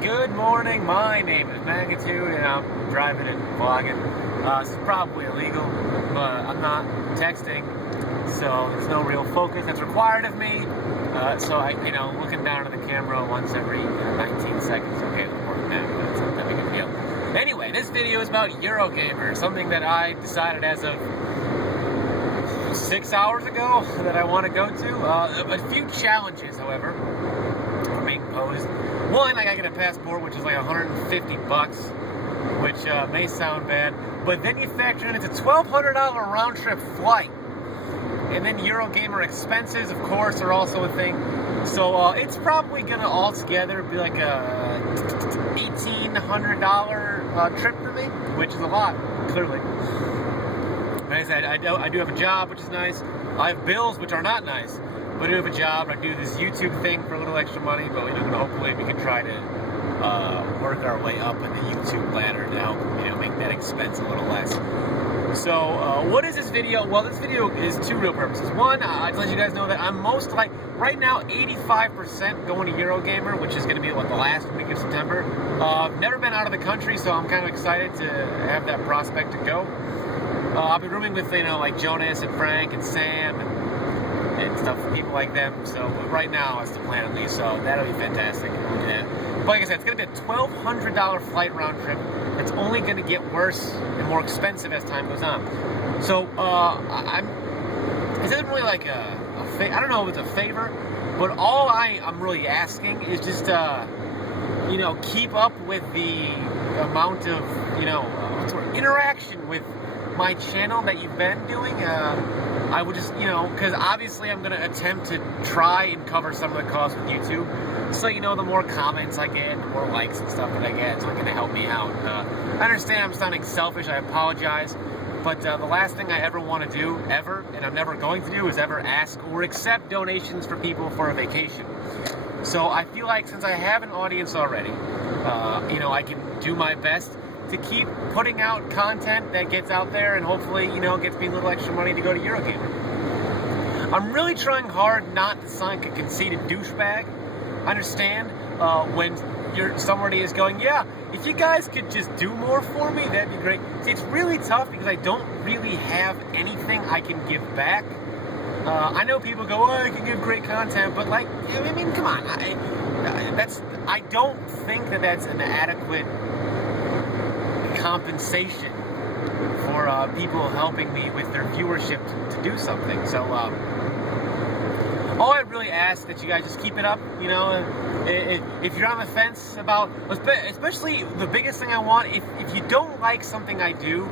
Good morning, my name is Magnitude and I'm driving and vlogging. This is probably illegal, but I'm not texting, so there's no real focus that's required of me. So I, looking down at the camera once every 19 seconds, okay, a little more than that, but it's not that big a deal. Anyway, this video is about Eurogamer, something that I decided as of 6 hours ago that I want to go to. A few challenges, however, are being posed. One, I gotta get a passport, which is like 150 bucks, which may sound bad, but then you factor in it's a $1,200 round-trip flight. And then Eurogamer expenses, of course, are also a thing. So it's probably gonna altogether be like a $1,800 trip for me, which is a lot, clearly. Like I said, I do have a job, which is nice. I have bills, which are not nice. But I do have a job. I do this YouTube thing for a little extra money, but hopefully we can try to work our way up in the YouTube ladder to help make that expense a little less. So what is this video? Well, this video is two real purposes. One, I'd let you guys know that I'm most like right now 85% going to Eurogamer, which is going to be the last week of September. I've never been out of the country, so I'm kind of excited to have that prospect to go. I've been rooming with like Jonas and Frank and Sam and stuff, people like them. So right now that's the plan at least. So that'll be fantastic. We'll do that. But like I said, it's going to be a $1,200 flight round trip. It's only going to get worse and more expensive as time goes on. So this isn't really like I don't know if it's a favor, but all I'm really asking is just keep up with the amount of interaction with my channel that you've been doing. I would just, because obviously I'm going to attempt to try and cover some of the costs with YouTube. So, the more comments I get, the more likes and stuff that I get, it's not going to help me out. I understand I'm sounding selfish, I apologize, but the last thing I ever want to do, ever, and I'm never going to do, is ever ask or accept donations for people for a vacation. So I feel like since I have an audience already, I can do my best to keep putting out content that gets out there and hopefully, gets me a little extra money to go to Eurogamer. I'm really trying hard not to sound like a conceited douchebag. I understand when somebody is going, yeah, if you guys could just do more for me, that'd be great. See, it's really tough because I don't really have anything I can give back. I know people go, oh, I can give great content, but come on. I don't think that that's an adequate compensation for people helping me with their viewership to do something. So all I really ask that you guys just keep it up. If you're on the fence about, especially the biggest thing I want, if you don't like something I do,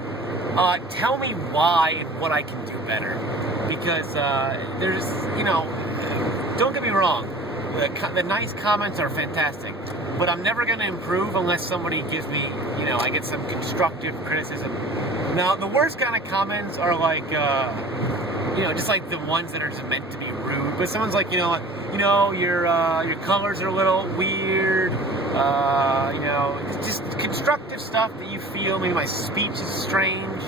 tell me why and what I can do better. Because there's, don't get me wrong, the nice comments are fantastic. But I'm never going to improve unless somebody gives me, I get some constructive criticism. Now, the worst kind of comments are like, just like the ones that are just meant to be rude. But someone's like, your colors are a little weird. Just constructive stuff that you feel, maybe my speech is strange,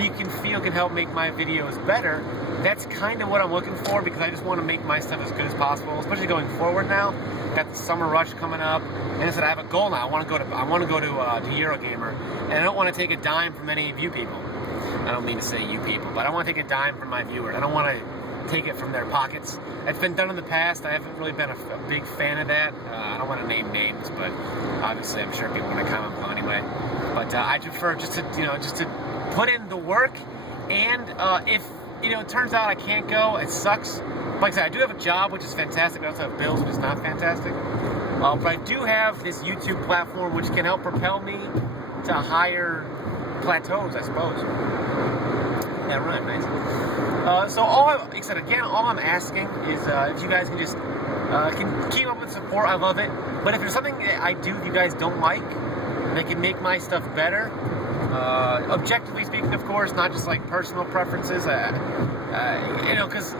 you can help make my videos better. That's kind of what I'm looking for because I just want to make my stuff as good as possible, especially going forward now. Got the summer rush coming up, and I said I have a goal now. I want to go to Eurogamer, and I don't want to take a dime from any of you people. I don't mean to say you people, but I don't want to take a dime from my viewers. I don't want to take it from their pockets. It's been done in the past. I haven't really been a big fan of that. I don't want to name names, but obviously I'm sure people are going to comment below anyway. But I prefer just to put in the work, and if it turns out I can't go, it sucks. Like I said, I do have a job, which is fantastic, but I also have bills, which is not fantastic. But I do have this YouTube platform, which can help propel me to higher plateaus, I suppose. Yeah, right, nice. So all I'm asking is if you guys can just can keep up with support. I love it. But if there's something that I do you guys don't like that can make my stuff better, objectively speaking, of course, not just like personal preferences, because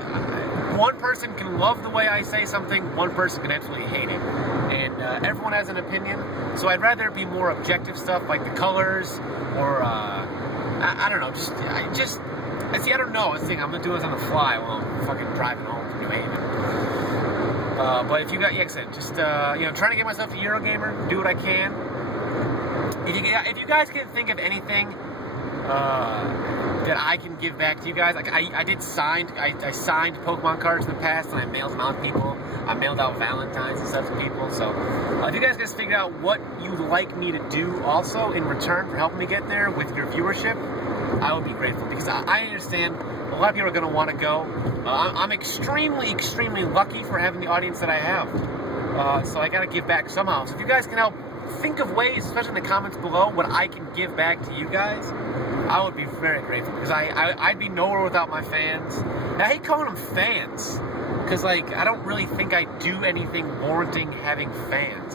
one person can love the way I say something, one person can absolutely hate it, and everyone has an opinion. So I'd rather it be more objective stuff like the colors, or I don't know, I don't know. I'm gonna do this on the fly while I'm fucking driving home from New Haven. But if you got, like I said, just you know, trying to get myself to Eurogamer, do what I can. If you guys can think of anything that I can give back to you guys, like I signed Pokemon cards in the past, and I mailed them out to people. I mailed out Valentines and stuff to people. So if you guys just figured out what you'd like me to do also in return for helping me get there with your viewership, I would be grateful, because I understand a lot of people are going to want to go. I'm extremely lucky for having the audience that I have. So I got to give back somehow. So if you guys can help think of ways, especially in the comments below, what I can give back to you guys, I would be very grateful, because I'd be nowhere without my fans. And I hate calling them fans, because like I don't really think I do anything warranting having fans.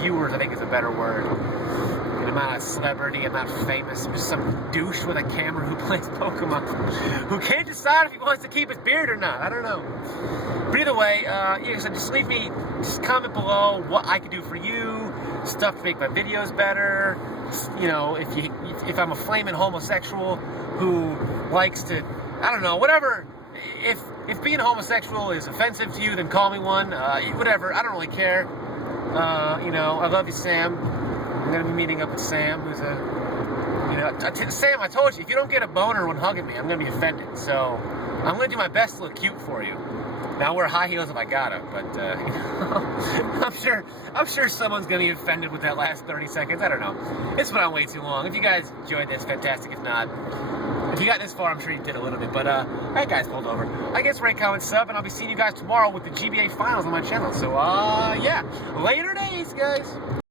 Viewers I think is a better word. I'm not a celebrity, I'm not famous, I'm just some douche with a camera who plays Pokemon, who can't decide if he wants to keep his beard or not. I don't know. But either way, yeah, so just comment below what I can do for you, stuff to make my videos better. You know, if I'm a flaming homosexual who likes to, I don't know, whatever. If being homosexual is offensive to you, then call me one. Whatever, I don't really care. You know, I love you, Sam. I'm going to be meeting up with Sam, who's Sam, I told you, if you don't get a boner when hugging me, I'm going to be offended. So, I'm going to do my best to look cute for you. Now, I'll wear high heels if I gotta, but, you know, I'm sure someone's going to be offended with that last 30 seconds. I don't know. It's been on way too long. If you guys enjoyed this, fantastic. If not, if you got this far, I'm sure you did a little bit. But, alright guys, pulled over. I guess rate, comment, sub, and I'll be seeing you guys tomorrow with the GBA finals on my channel. So, yeah. Later days, guys.